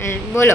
Eh, bueno,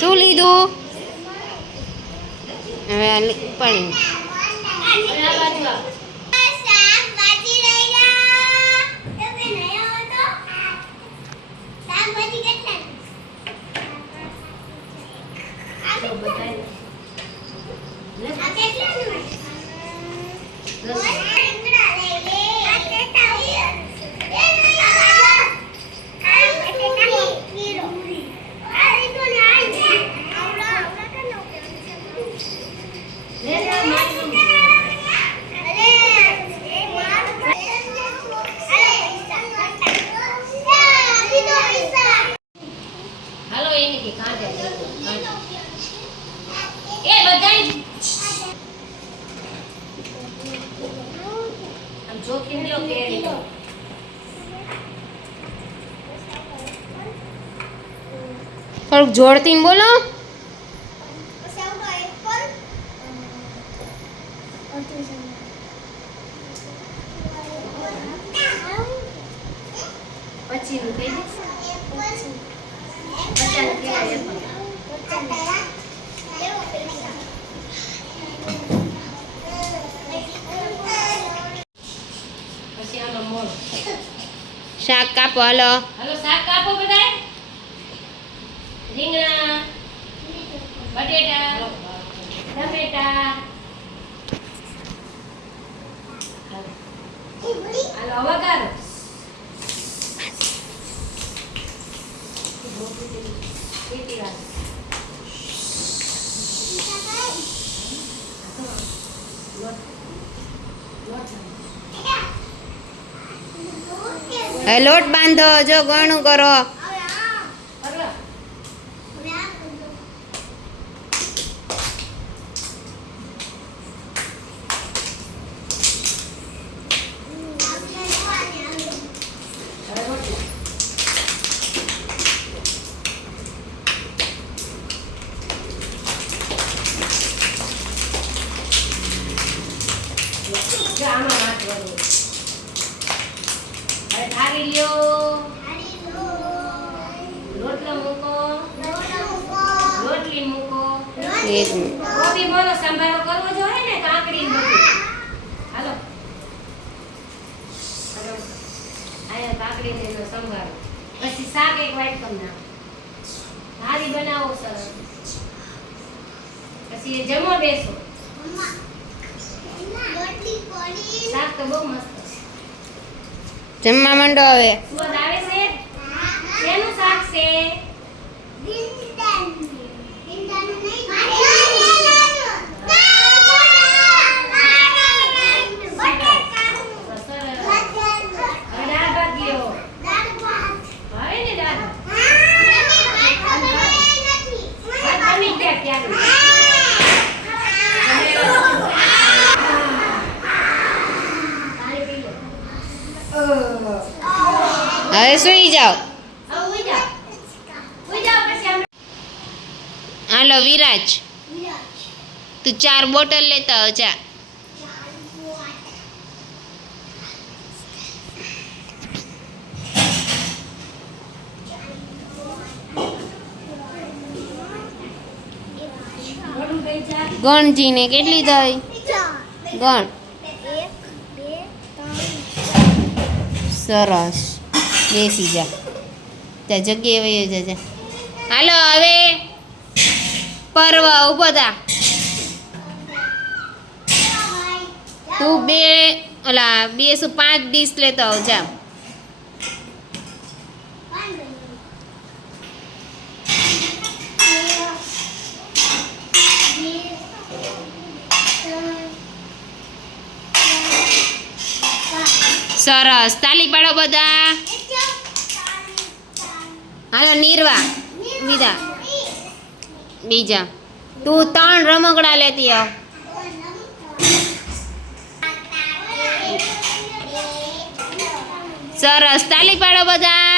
શું લીધું હવે પણ Yes. और जोर तीन बोलो Siapa polo. Halo, siapa lo? રીંગણા બટેટા ટમેટા. હાલો વઘારો લોટ બાંધો જો ઘણું કરો. આમાં વાંચવાનું હવે થાળી લ્યો. રોટલો મૂકો. રોટલી મૂકો. કોબી મોનો સંભારો કરવો જોઈએ ને કાકડી હાલો. આયા કાકડી ને સંભારો. પછી શાક એક વાઈટ તમને થાળી બનાવો સરસ. પછી જમો બેસો. જમવા માંડો આવે શાક છે? હવે સુઈ જાઓ. હાલો વિરાજ. તું ચાર બોટલ લેતા હો જા. ગણજીને કેટલી થઈ? ગણ. સરસ. બેસી જા. ત્યાં જગ્યાએ વહી જજે હાલો, હવે પર્વ ઊભો થા. તું બે, ઓલા બે શું પાંચ ડીશ લેતો આવ સરસ. તાલી પાડો બધા. હાલો નીરવા. વિદા બીજા. તું ત્રણ રમકડા લેતી આવ. સરસ. તાલી પાડો બધા.